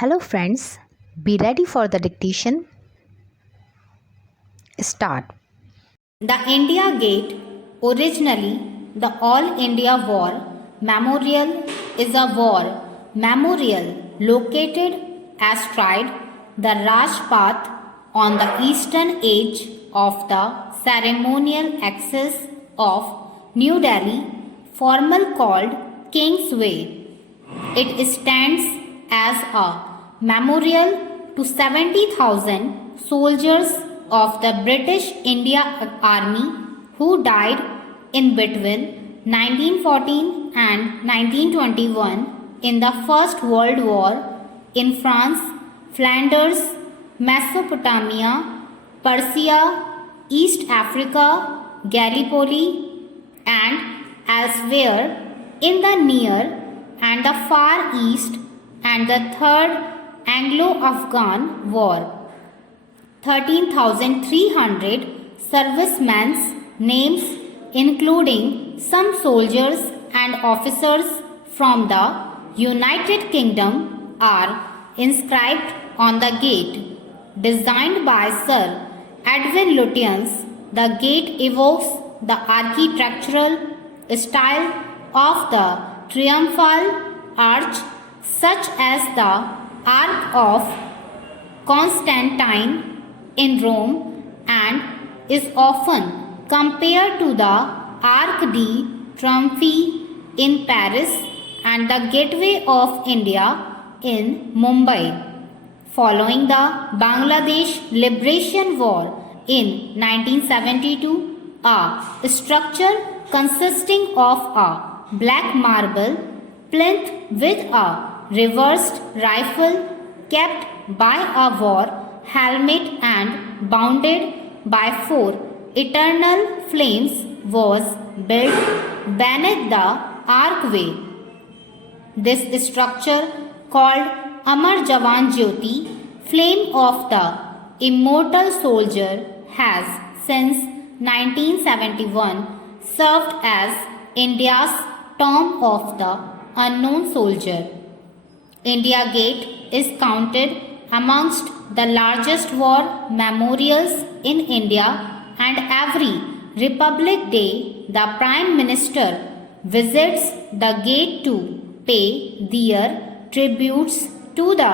Hello friends, be ready for the dictation. Start. The India Gate, originally the All India War Memorial, is a war memorial located astride the Rajpath on the eastern edge of the ceremonial axis of New Delhi, formerly called Kingsway. It stands as a memorial to 70,000 soldiers of the British India Army who died in between 1914 and 1921 in the First World War in France, Flanders, Mesopotamia, Persia, East Africa, Gallipoli, and elsewhere in the Near and the Far East, and the Third Anglo-Afghan War. 13,300 servicemen's names, including some soldiers and officers from the United Kingdom, are inscribed on the gate. Designed by Sir Edwin Lutyens, the gate evokes the architectural style of the triumphal arch, such as the Arch of Constantine in Rome, and is often compared to the Arc de Triomphe in Paris and the Gateway of India in Mumbai. Following the Bangladesh Liberation War in 1972, a structure consisting of a black marble plinth with a reversed rifle kept by a war helmet and bounded by four eternal flames was built beneath the archway. This structure, called Amar Jawan Jyoti, flame of the immortal soldier, has since 1971 served as India's tomb of the unknown soldier. India Gate is counted amongst the largest war memorials in India, and every Republic Day the Prime Minister visits the gate to pay their tributes to the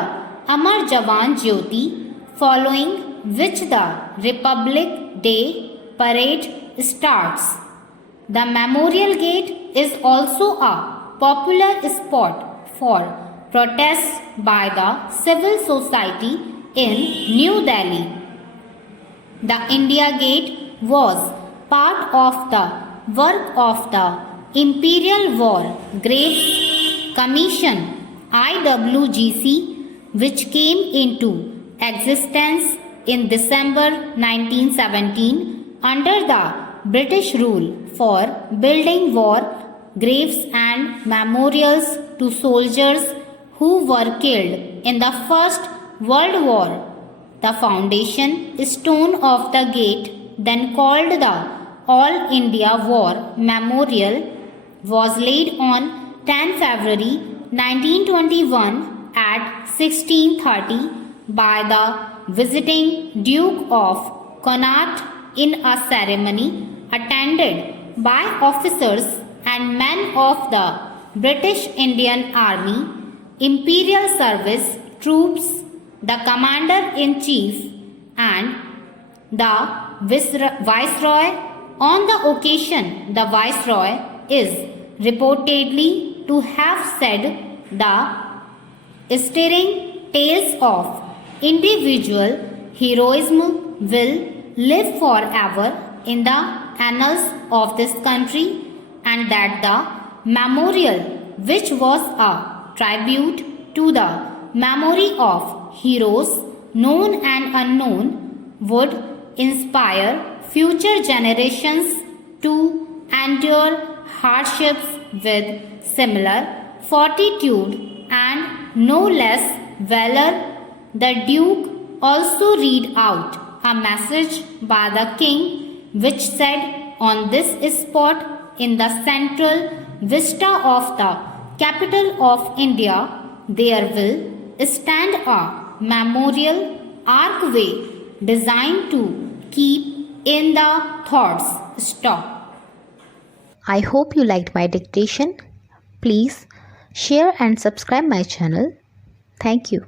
Amar Jawan Jyoti, following which the Republic Day parade starts. The Memorial Gate is also a popular spot for protests by the civil society in New Delhi. The India Gate was part of the work of the Imperial War Graves Commission IWGC, which came into existence in December 1917 under the British rule for building war graves and memorials to soldiers who were killed in the First World War. The foundation stone of the gate, then called the All India War Memorial, was laid on 10 February 1921 at 1630 by the visiting Duke of Connaught in a ceremony attended by officers and men of the British Indian Army, Imperial Service troops, the Commander-in-Chief, and the Viceroy. On the occasion, the Viceroy is reportedly to have said the stirring tales of individual heroism will live forever in the annals of this country, and that the memorial, which was a tribute to the memory of heroes known and unknown, would inspire future generations to endure hardships with similar fortitude and no less valor. The Duke also read out a message by the king, which said, on this spot in the central vista of the capital of India, there will stand a memorial archway designed to keep in the thoughts. Stop. I hope you liked my dictation. Please share and subscribe my channel. Thank you.